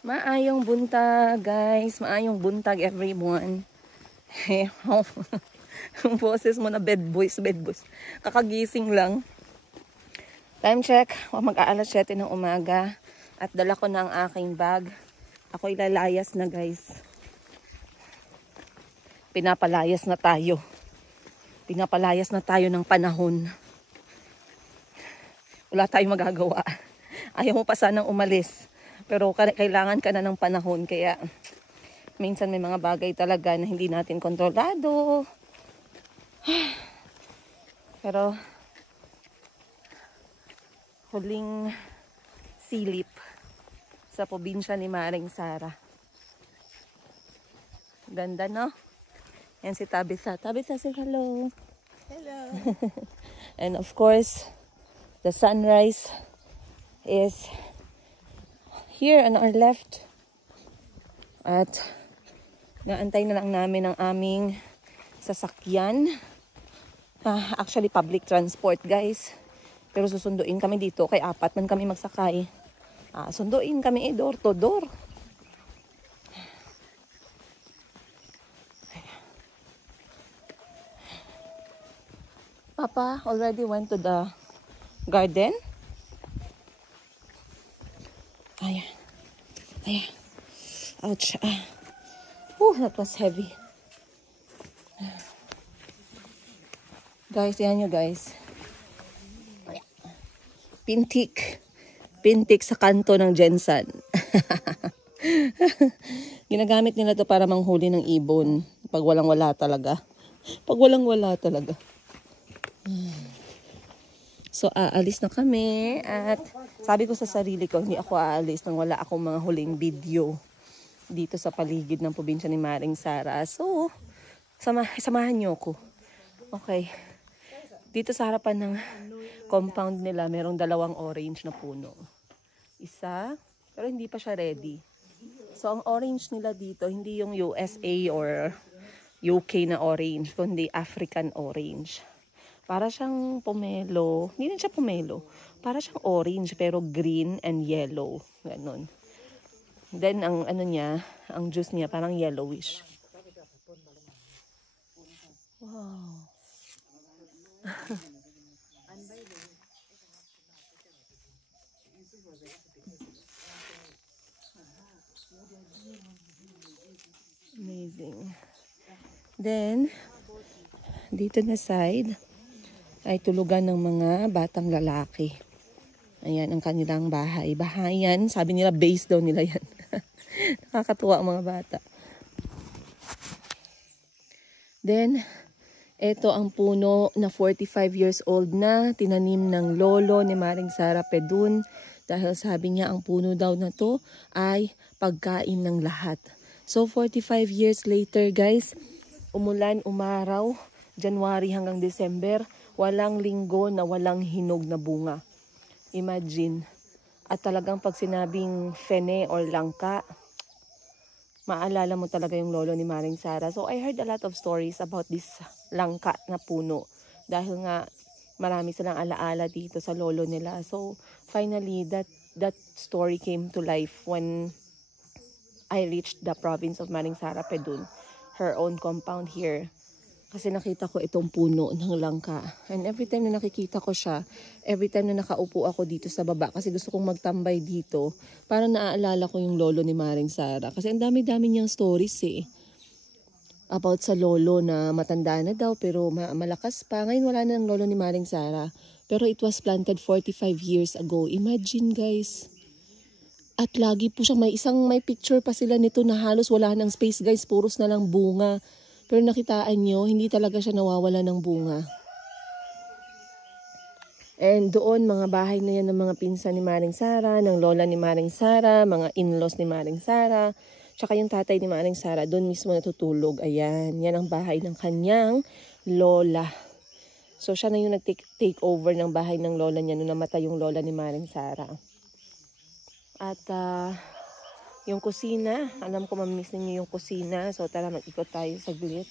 Maayong buntag, guys. Maayong buntag, everyone. Yung boses mo na bed boys. Kakagising lang. Time check. Mag-aalas 7 ng umaga. At dala ko na ang aking bag. Ako ilalayas na, guys. Pinapalayas na tayo. Pinapalayas na tayo ng panahon. Wala tayong magagawa. Ayaw mo pa sanang umalis. Pero kailangan ka na ng panahon. Kaya minsan may mga bagay talaga na hindi natin kontrolado. Pero huling silip sa probinsya ni Maring Sara. Ganda, no? Yan si Tabitha. Tabitha, say hello. Hello. And of course, the sunrise is here on our left. At naantay na lang namin ang aming sasakyan. Actually, public transport, guys. Pero susunduin kami dito. Kay 4 man kami magsakay. Sunduin kami door to door. Papa already went to the garden. Ayan. Ayan. Ouch. That was heavy. Guys, yan nyo, guys. Pintik. Pintik sa kanto ng Jensan. Ginagamit nila to para manghuli ng ibon. Pag walang-wala talaga. Pag walang-wala talaga. So, aalis na kami. At sabi ko sa sarili ko, hindi ako aalis nang wala akong mga huling video dito sa paligid ng probinsya ni Maring Sara. So, samahan nyo ko. Okay. Dito sa harapan ng compound nila, merong 2 orange na puno. Isa, pero hindi pa siya ready. So, ang orange nila dito, hindi yung USA or UK na orange, kundi African orange. Para siyang pomelo. Hindi rin siya pomelo. Para siyang orange, pero green and yellow. Ganon. Then, ang ano niya, ang juice niya, parang yellowish. Wow. Amazing. Then, dito na side ay tulugan ng mga batang lalaki. Ayan ang kanilang bahay. Bahayan, sabi nila base daw nila yan. Nakakatuwa ang mga bata. Then, ito ang puno na 45 years old na, tinanim ng lolo ni Maring Sara Pedun. Dahil sabi niya ang puno daw na to ay pagkain ng lahat. So 45 years later, guys, umulan, umaraw, January hanggang December, walang linggo na walang hinog na bunga. Imagine. At talagang pag sinabing fene or langka, maalala mo talaga yung lolo ni Maring Sara. So I heard a lot of stories about this langka na puno. Dahil nga marami silang alaala dito sa lolo nila. So finally, that story came to life when I reached the province of Maring Sara Pedun, her own compound here. Kasi nakita ko itong puno ng langka. And every time na nakikita ko siya, every time na nakaupo ako dito sa baba, kasi gusto kong magtambay dito, parang naaalala ko yung lolo ni Maring Sara. Kasi ang dami-dami niyang stories about sa lolo na matanda na daw pero malakas pa. Ngayon wala na ng lolo ni Maring Sara. Pero it was planted 45 years ago. Imagine, guys. At lagi po siya, may picture pa sila nito na halos wala ng space, guys. Puros na lang bunga. Pero nakitaan nyo, hindi talaga siya nawawala ng bunga. And doon, mga bahay na yan ng mga pinsan ni Maring Sara, ng lola ni Maring Sara, mga in-laws ni Maring Sara, tsaka yung tatay ni Maring Sara, doon mismo natutulog. Ayan, yan ang bahay ng kanyang lola. So siya na yung nag-take over ng bahay ng lola niya nung namatay yung lola ni Maring Sara. At yung kusina, alam ko mamimiss ninyo yung kusina. So tara, mag-ikot tayo saglit.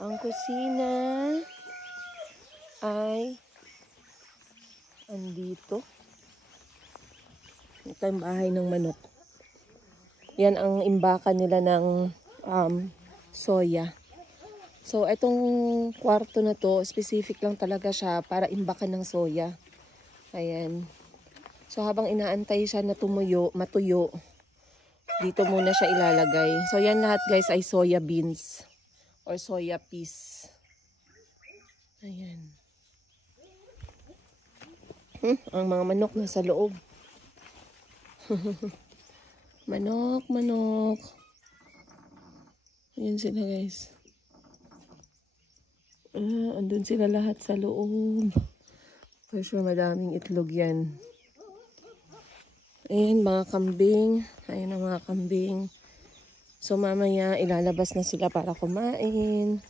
Ang kusina ay andito. Ito yung bahay ng manok. Yan ang imbakan nila ng soya. So, itong kwarto na to, specific lang talaga siya para imbakan ng soya. Ayan. So, habang inaantay siya na matuyo, dito muna siya ilalagay. So, yan lahat guys ay soya beans or soya peas. Ayan. Ang mga manok nasa loob. Manok, manok. Ayan sila guys. Andun sila lahat sa loob. For sure madaming itlog yan. Ayan mga kambing. Ayan ang mga kambing. So mamaya ilalabas na sila para kumain.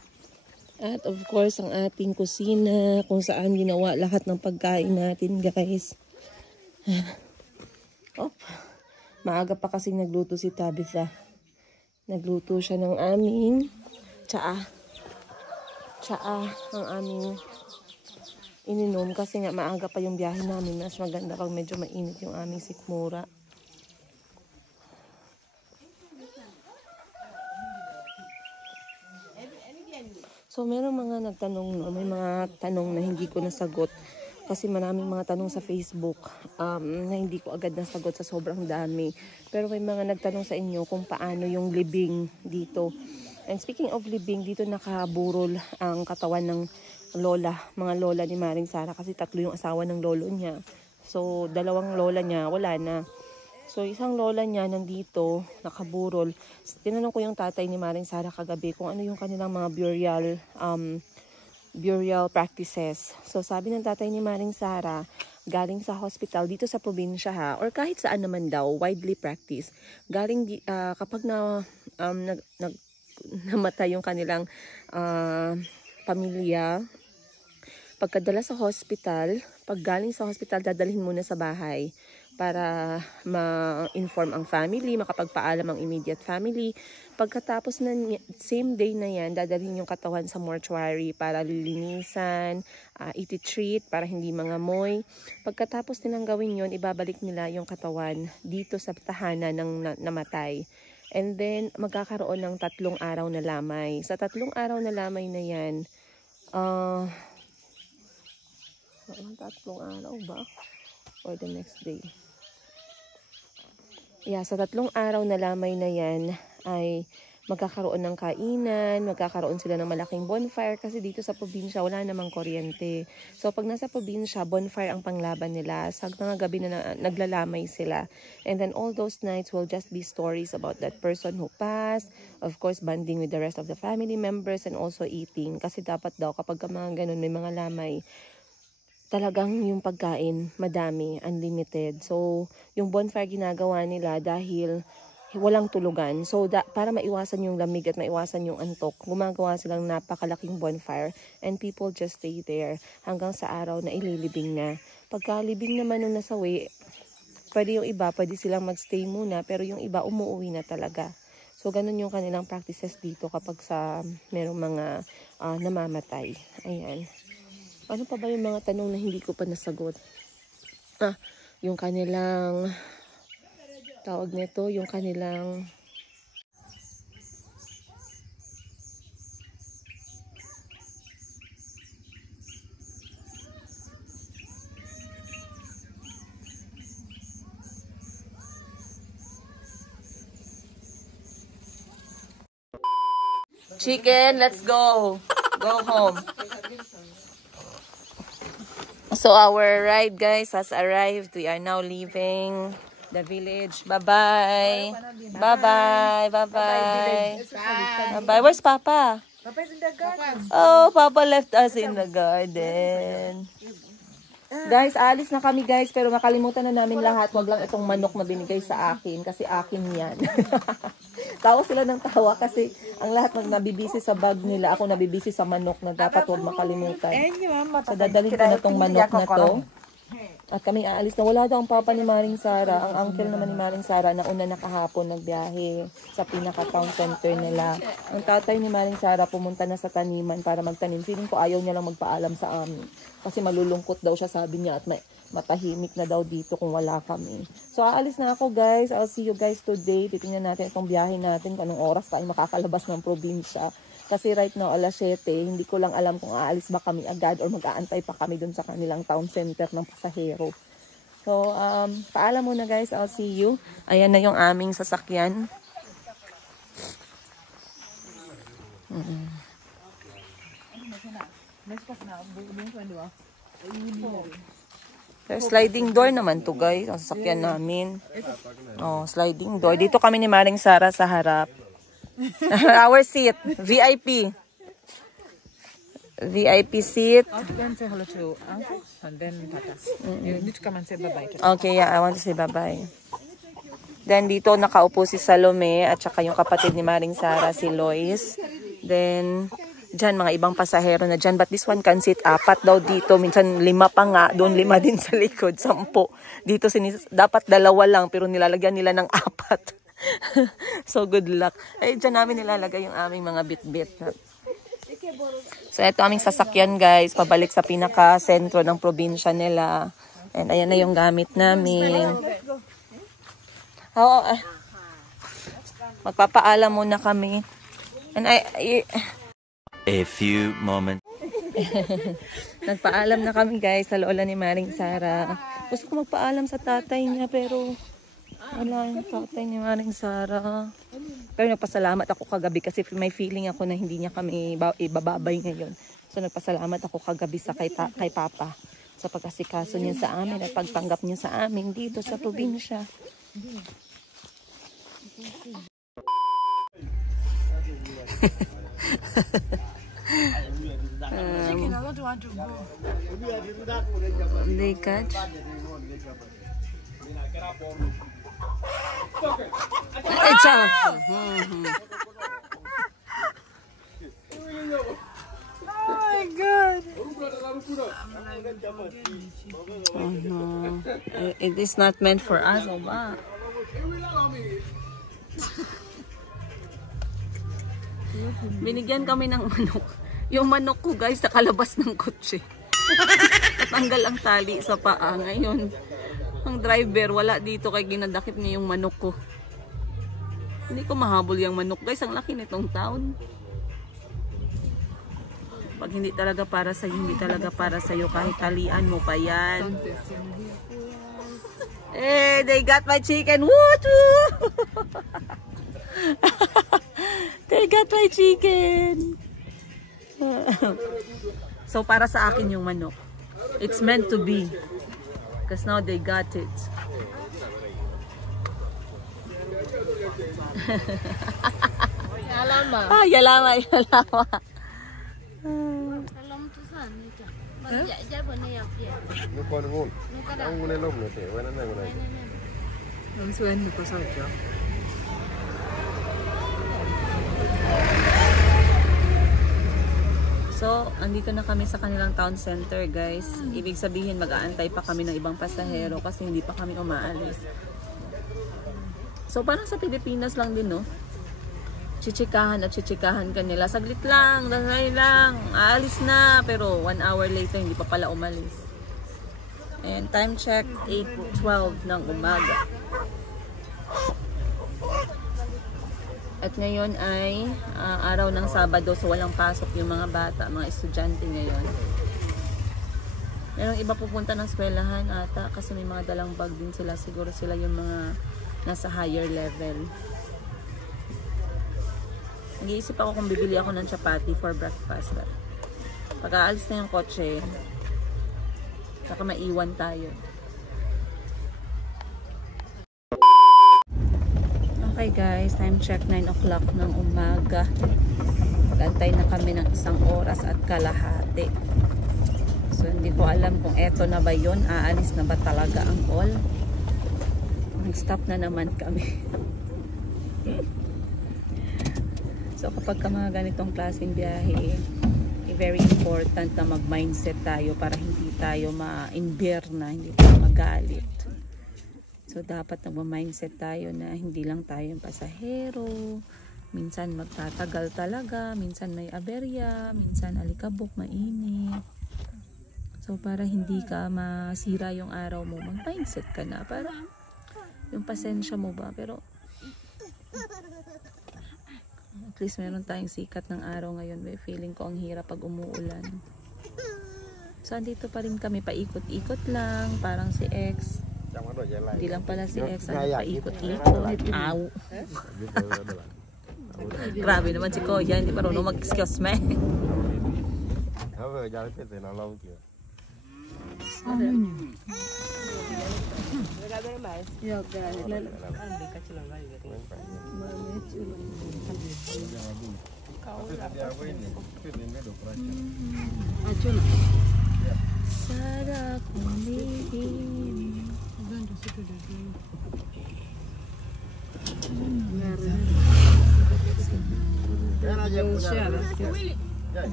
At of course, ang ating kusina, kung saan ginawa lahat ng pagkain natin, guys. Oh, maaga pa kasi nagluto si Tabitha. Nagluto siya ng aming tsaa. Tsaa ang aming ininom kasi nga maaga pa yung biyahe namin. Mas maganda pag medyo mainit yung aming sikmura. So, meron mga nagtanong, no? May mga tanong na hindi ko nasagot. Kasi maraming mga tanong sa Facebook na hindi ko agad nasagot sa sobrang dami. Pero may mga nagtanong sa inyo kung paano yung libing dito. And speaking of libing, dito nakaburol ang katawan ng lola, mga lola ni Maring Sara. Kasi 3 yung asawa ng lolo niya. So, 2 lola niya, wala na. So, isang lola niya nandito, nakaburol. Tinanong ko yung tatay ni Maring Sara kagabi kung ano yung kanilang mga burial practices. So, sabi ng tatay ni Maring Sara, galing sa hospital dito sa probinsya ha, or kahit saan naman daw, widely practice. Galing, kapag namatay yung kanilang pamilya, pagkadala sa hospital, pag galing sa hospital, dadalhin muna sa bahay para ma-inform ang family, makapagpaalam ang immediate family. Pagkatapos na same day na yan, dadalhin yung katawan sa mortuary para lilinisan, iti-treat para hindi mangamoy. Pagkatapos nilang gawin yun, ibabalik nila yung katawan dito sa tahanan ng namatay. And then, magkakaroon ng 3 araw na lamay. Sa 3 araw na lamay na yan, 3 araw ba? Or the next day? Yeah, sa 3 araw na lamay na yan ay magkakaroon ng kainan, magkakaroon sila ng malaking bonfire kasi dito sa probinsya wala namang kuryente. So pag nasa probinsya, bonfire ang panglaban nila. Sa mga gabi na naglalamay sila. And then all those nights will just be stories about that person who passed. Of course, bonding with the rest of the family members and also eating. Kasi dapat daw kapag mga ganun may mga lamay, talagang yung pagkain, madami, unlimited. So, yung bonfire ginagawa nila dahil walang tulugan. So, para maiwasan yung lamig at maiwasan yung antok, gumagawa silang napakalaking bonfire and people just stay there hanggang sa araw na ililibing na. Pagkalibing naman nung nasawi, pwede yung iba, pwede silang magstay muna, pero yung iba umuwi na talaga. So, ganun yung kanilang practices dito kapag merong mga namamatay. Ayan. Ano pa ba yung mga tanong na hindi ko pa nasagot? Yung kanilang, tawag nito, yung kanilang, chicken, let's go. Go home. So our ride guys has arrived. We are now leaving the village. Bye-bye. Bye-bye. Bye-bye. Bye-bye. Where's Papa? Papa's in the garden. Oh, Papa left us in the garden. Guys, alis na kami guys, pero makalimutan na namin lahat. Wag lang itong manok na binigay sa akin kasi akin yan. Tawa sila ng tawa kasi ang lahat nabibisi sa bag nila. Ako nabibisi sa manok na dapat huwag makalimutan. So dadalhin ko na itong manok na to. At kami aalis na. Wala daw ang papa ni Maring Sara. Ang uncle naman ni Maring Sara na una nakahapon nagbiyahe sa pinaka-town center nila. Ang tatay ni Maring Sara pumunta na sa taniman para magtanim. Feeling ko ayaw niya lang magpaalam sa amin. Kasi malulungkot daw siya, sabi niya, at matahimik na daw dito kung wala kami. So aalis na ako guys. I'll see you guys today. Titingnan natin itong biyahe natin kung anong oras tayo makakalabas ng probinsya. Kasi right now, alas 7, hindi ko lang alam kung aalis ba kami agad or mag-aantay pa kami dun sa kanilang town center ng pasahero. So, paalam muna guys. I'll see you. Ayan na yung aming sasakyan. There's sliding door naman to guys. Ang sasakyan namin. Oh, sliding door. Dito kami ni Maring Sara sa harap. Our seat, VIP. VIP seat. Then say hello to uncle and then tata. You need to come and say bye-bye. Okay, yeah, I want to say bye-bye. Then dito nakaupo si Salome at saka yung kapatid ni Maring Sara, si Lois. Then dyan mga ibang pasahero na dyan. But this one can sit 4 daw dito. Minsan 5 pa nga. Doon 5 din sa likod. 10. Dito dapat 2 lang pero nilalagyan nila ng 4. So good luck. Ay, dyan namin nilalagay yung aming mga bit-bit. So ito aming sasakyan guys. Pabalik sa pinaka-sentro ng probinsya nila. And ayan na yung gamit namin. Oo. Magpapaalam muna kami. And a few moments. Nagpaalam na kami guys sa lola ni Maring Sara. Gusto ko magpaalam sa tatay niya pero wala yung tatay ni Maring Sara. Pero nagpasalamat ako kagabi kasi may feeling ako na hindi niya kami ibababay ngayon. So nagpasalamat ako kagabi sa kay Papa sa pag-asikaso niya sa amin at pagtanggap niya sa amin dito sa probinsya. They catch. Oh my God! Oh no. It is not meant for us, o ba? Binigyan kami ng manok. Yung manok ko guys, nakalabas ng kotse. Natanggal ang tali sa paa. Ngayon, ang driver wala dito kay ginadakip niya yung manok ko. Hindi ko mahabol yung manok guys. Ang laki nitong town. Pag hindi talaga para sa'yo, hindi talaga para sa'yo. Kahit talian mo pa yan. Eh, they got my chicken. Woo-hoo! They got my chicken. So, para sa akin yung manok. It's meant to be. Because now they got it. Yalama. Ah, yalama, yalama. Kalau tu san ni tu. Banyak je pun ni yang dia. Lupa dulu. Ang muna lom na te. Wala na wala. Ang suwan ko sa iyo. So, andito na kami sa kanilang town center, guys. Ibig sabihin, mag-aantay pa kami ng ibang pasahero kasi hindi pa kami umaalis. So, parang sa Pilipinas lang din, no? Chichikahan at chichikahan kanila. Saglit lang, dahil lang, aalis na. Pero 1 hour later, hindi pa pala umalis. And time check, 8:12 ng umaga. At ngayon ay araw ng Sabado, so walang pasok yung mga bata, mga estudyante ngayon. Merong iba pupunta ng eskwelahan ata kasi may mga dalang bag din sila. Siguro sila yung mga nasa higher level. Nag-iisip ako kung bibili ako ng chapati for breakfast. Pag aalis na yung kotse, saka maiwan tayo. Okay guys, time check 9 o'clock ng umaga. Mag-antay na kami ng 1 oras at kalahati. So hindi ko alam kung eto na ba yun. Aalis na ba talaga ang all? Nag-stop na naman kami. So kapag ka mga ganitong klaseng biyahe, very important na mag-mindset tayo para hindi tayo ma-inberna, hindi tayo magalit. So dapat nag-mindset tayo na hindi lang tayo yung pasahero, minsan magtatagal talaga, minsan may aberya, minsan alikabok, mainit. So para hindi ka masira yung araw mo, mag-mindset ka na para yung pasensya mo ba. Pero at least meron tayong sikat ng araw ngayon. Feeling ko ang hirap pag umuulan. So andito pa rin kami, paikot-ikot lang, parang si X. Hindi lang pala si X, paikot-ikot. Aw! Grabe naman si Kuya, hindi marunong mag-excuse me. Sarap umibig.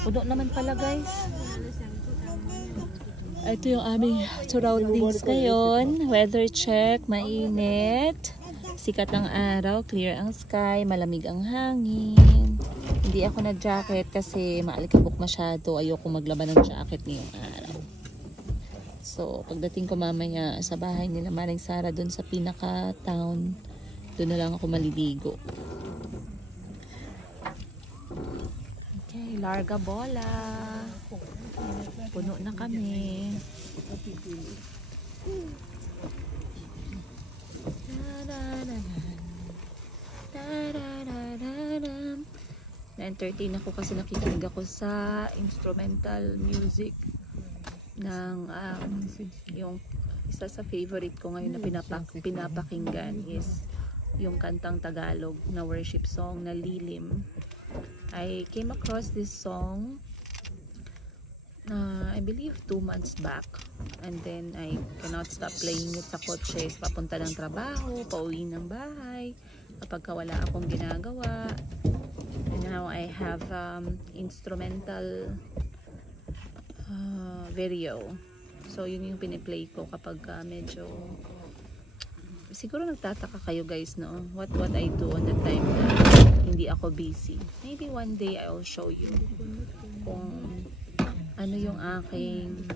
Puno naman pala guys. Ito yung aming surroundings ngayon. Weather check, mainit. Sikat ang araw, clear ang sky, malamig ang hangin. Hindi ako nag-jacket kasi maalikabok masyado. Ayoko maglaban ng jacket ngayong araw. So, pagdating ko mamaya sa bahay nila Maring Sara dun sa pinaka-town, doon na lang ako maliligo. Okay, larga bola. Puno na kami. 9:13 ako kasi nakikinig ako sa instrumental music ng yung isa sa favorite ko ngayon na pinapakinggan is yung kantang Tagalog na worship song na Lilim. I came across this song I believe 2 months back, and then I cannot stop playing it sa kotse, papunta ng trabaho, pauwi ng bahay, kapag wala akong ginagawa. And now I have instrumental video. So yun yung piniplay ko kapag medyo, siguro nagtataka kayo guys, no? What I do on the time na hindi ako busy. Maybe one day I'll show you kung ano yung aking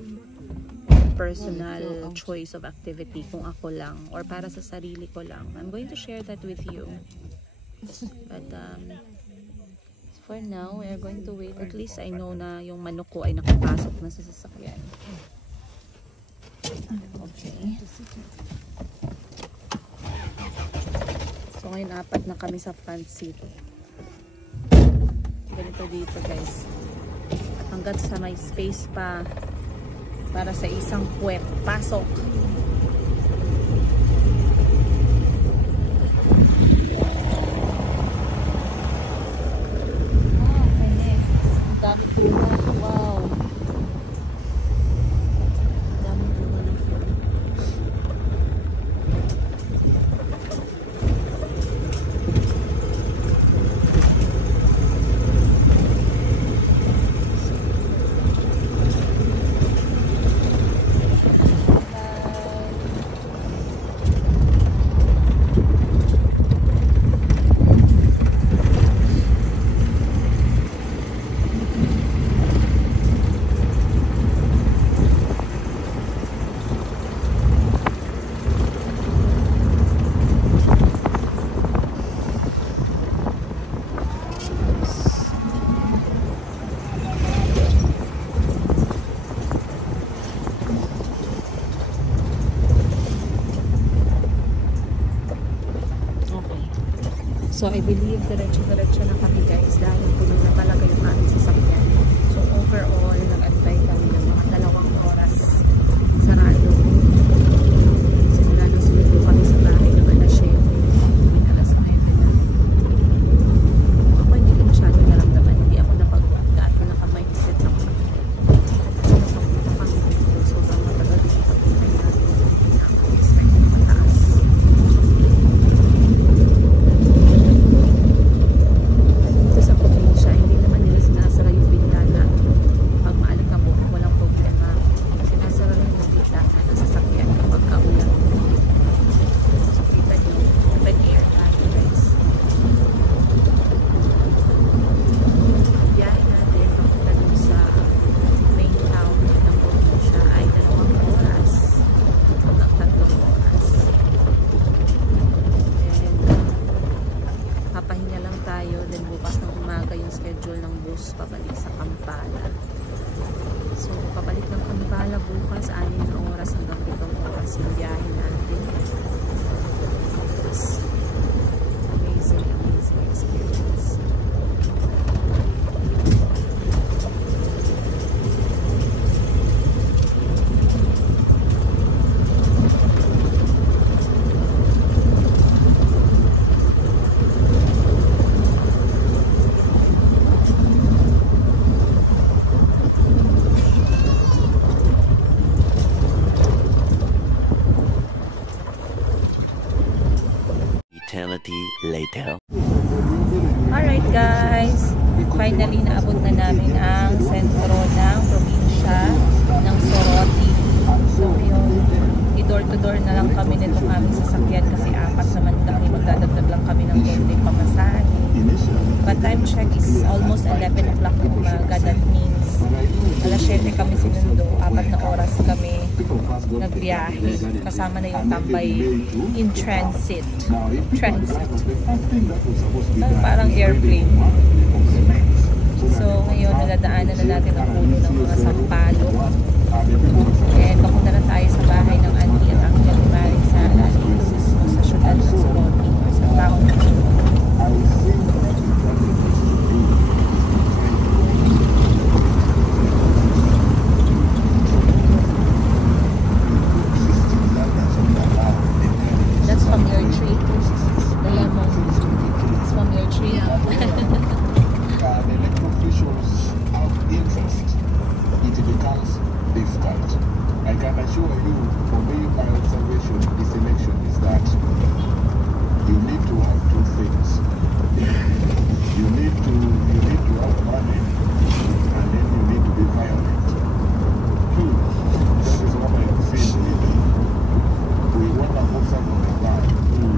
personal choice of activity, kung ako lang or para sa sarili ko lang. I'm going to share that with you. But for now, we are going to wait. At least I know na yung manok ko ay nakapasok na sa sasakyan. Okay. So ngayon 4 na kami sa front seat. Ganito dito guys. Hanggat sa may space pa para sa isang puwet. Pasok! Ang dami tulad. Wow! Ang dami tulad ng film. So I believe diretso-diretso na kami guys dahil puno na talaga yung aming sasakyan. So overall, nag-antay kami ng mga 2 oras sarado. Simula nung sumito kami sa bahay ng alas 7, alas 9 na. Ako hindi ko masyado naramdaman. Hindi ako napag-daan na naka-mindset ako. So napapunta kami dito. Sobrang matagal dito pag-intay natin. Pinaka-expect na mataas. So schedule ng bus pabalik sa Kampala. So, pabalik ng Kampala bukas, 6 na oras hanggang 7 oras yung biyahe natin. Amazing experience. Eternity later. Alright guys, finally naabot na namin ang sentro ng probinsya ng Soroti. So yun, i-door to door na lang kami nitong aming sasakyan kasi 4 naman kami, magdadagdag lang kami ng konting pamasahe. But time check is almost 11 o'clock na umaga. That means alas 7 kami sinundo, 4 na oras kami nagbiyahe. Kasama na yung tambay in transit. Parang airplane. So ngayon naladaanan na natin ang puno ng mga sampalok. And papunta na tayo sa bahay ng auntie at uncle ni Maring Sara dito mismo sa syudad ng Soroti or sa taon ng Soroti. That's from your tree. The lemon. It's from your tree. The elected officials have interest. It becomes difficult. I can assure you, for me, my observation this election is that you need to have two things. You need to have money, and then you need to be violent. That is what I feel really. We want to put some on the ground.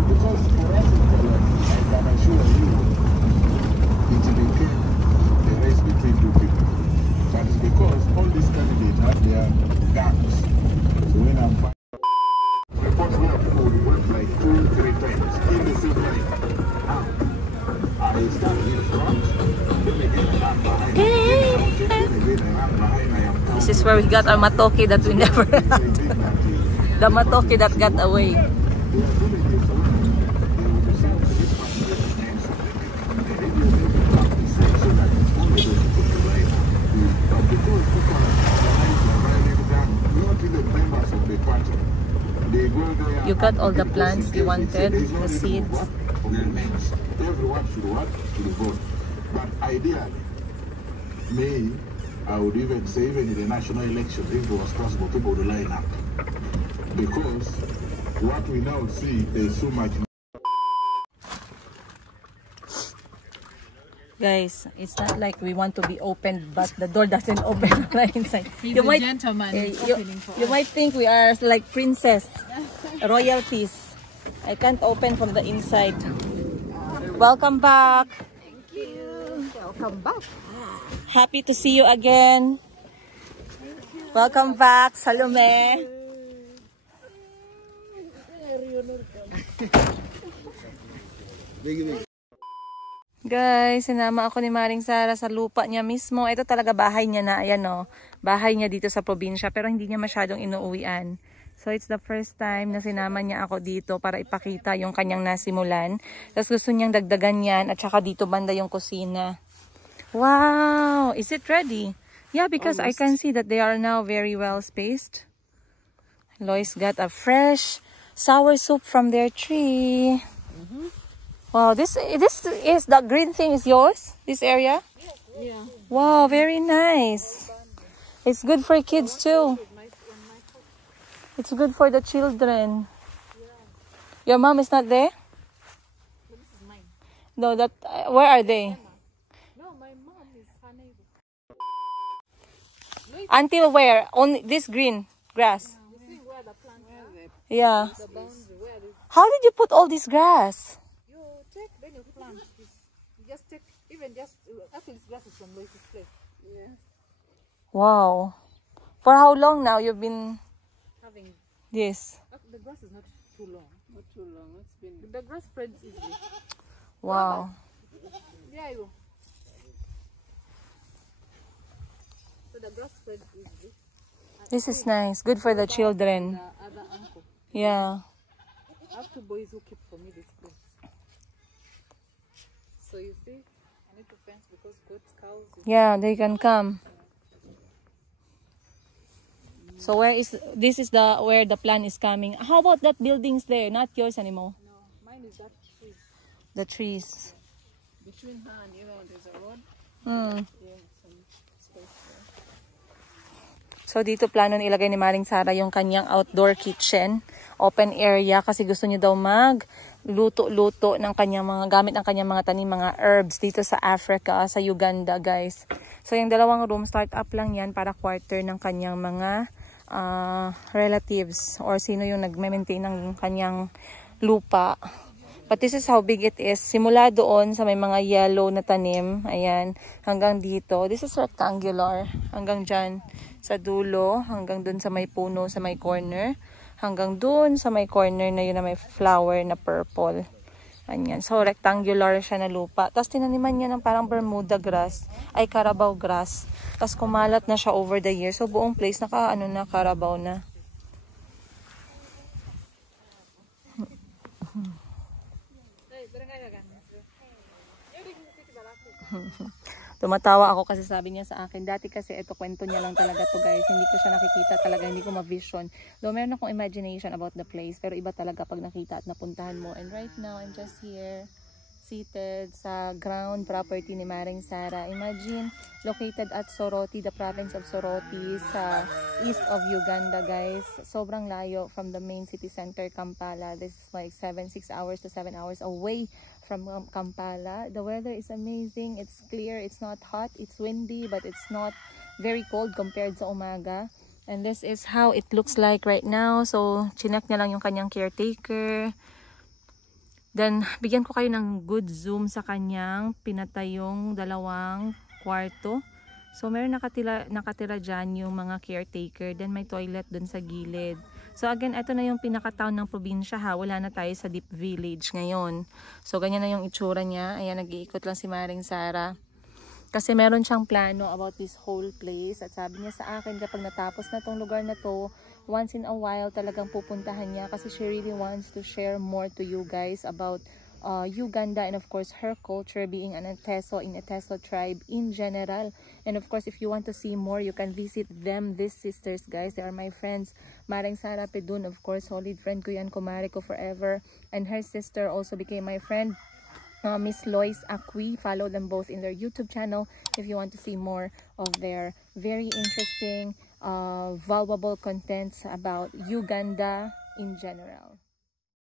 Because for us in Poland, I can assure you, it became a race between two people. But it's because all these candidates have their guns. So when I'm reports we have food went like 2-3 times in the same line. I stand in front, then again I am behind, then again I am behind, I am down. This is where we got our matoke that we never had. The matoke that got away. You got all the plants you wanted, the seeds. Everyone should vote. But ideally, I would even say even in the national elections, if it was possible, people would line up. Because what we now see is so much. Guys, it's not like we want to be open, but the door doesn't open right inside. He's a gentleman. You might think we are like princess, royalties. I can't open from the inside. Welcome back. Thank you. Welcome back. Happy to see you again. Welcome back, Salome. Guys, sinama ako ni Maring Sara sa lupa niya mismo. Ito talaga bahay niya na, ayan o. Bahay niya dito sa probinsya, pero hindi niya masyadong inuuwian. So, it's the first time na sinama niya ako dito para ipakita yung kanyang nasimulan. Tapos gusto niyang dagdagan yan at saka dito banda yung kusina. Wow! Is it ready? Yeah, because almost. I can see that they are now very well spaced. Lois got a fresh sour soup from their tree. Wow, this is the green thing is yours? This area? Yeah. Wow, very nice. It's good for kids too. It's good for the children. Your mom is not there? This is mine. No, that where are they? No, my mom is her neighbor. Until where? Only this green grass. You see where the plant is? Yeah. The boundary, where is How did you put all this grass? you take, then you plant this. You just take, even just, actually this grass is from Lois's place. Yeah. Wow. For how long now you've been Having, this? the grass is not too long. Not too long, it's been, the grass spreads easily. Wow. There you go. just spread easily. This is nice. Good for the children. The other uncle. Yeah. I have 2 boys who keep for me this place. So you see, I need to fence because goats, cows. Yeah, they can come. So this is where the plan is coming. How about that buildings there? Not yours anymore. No, mine is that tree. The trees. Between her and there's a road. Yeah, some space there. So dito plano nilagay ni Maring Sara yung kanyang outdoor kitchen, open area kasi gusto niya daw luto-luto ng kanyang mga gamit ng kanyang mga tanim, mga herbs dito sa Africa, sa Uganda, guys. So yung dalawang room, start up lang yan para quarter ng kanyang mga relatives or sino yung nagme-maintain ng kanyang lupa. But this is how big it is. Simula doon sa may mga yellow na tanim, ayan, hanggang dito. This is rectangular. Hanggang dyan sa dulo, hanggang doon sa may puno, sa may corner. Hanggang doon sa may corner na yun na may flower na purple. Ayan. So, rectangular siya na lupa. Tapos, tinaniman niya ng parang Bermuda grass, ay Carabao grass. Tapos, kumalat na siya over the years. So, buong place, Carabao na. Tumatawa ako kasi sabi niya sa akin, dati kasi ito kwento niya lang talaga to, guys. Hindi ko siya nakikita talaga, hindi ko ma-vision. Though meron akong imagination about the place, pero iba talaga pag nakita at napuntahan mo. And right now, I'm just here, seated sa ground property ni Maring Sara. Imagine, located at Soroti, the province of Soroti, sa east of Uganda, guys. Sobrang layo from the main city center, Kampala. This is like 6 hours to 7 hours away from Kampala. The weather is amazing. It's clear. It's not hot. It's windy, but it's not very cold compared sa umaga. And this is how it looks like right now. So, chinek niya lang yung kanyang caretaker. Then, bigyan ko kayo ng good zoom sa kanyang pinatayong 2 kwarto. So, meron nakatira dyan yung mga caretaker. Then, may toilet dun sa gilid. So, again, ito na yung pinaka-town ng probinsya, ha. Wala na tayo sa deep village ngayon. So, ganyan na yung itsura niya. Ayan, nag-iikot lang si Maring Sara. Kasi meron siyang plano about this whole place. At sabi niya sa akin, kapag natapos na tong lugar na to, once in a while talagang pupuntahan niya. Kasi she really wants to share more to you guys about Uganda and of course her culture, being an Ateso in Ateso tribe in general. And of course, if you want to see more, you can visit them, these sisters, guys. They are my friends. Maring Sara Pedun, of course, solid friend ko yan, kumare ko forever. And her sister also became my friend, Miss Lois Acqui. Follow them both in their YouTube channel if you want to see more of their very interesting, valuable contents about Uganda in general.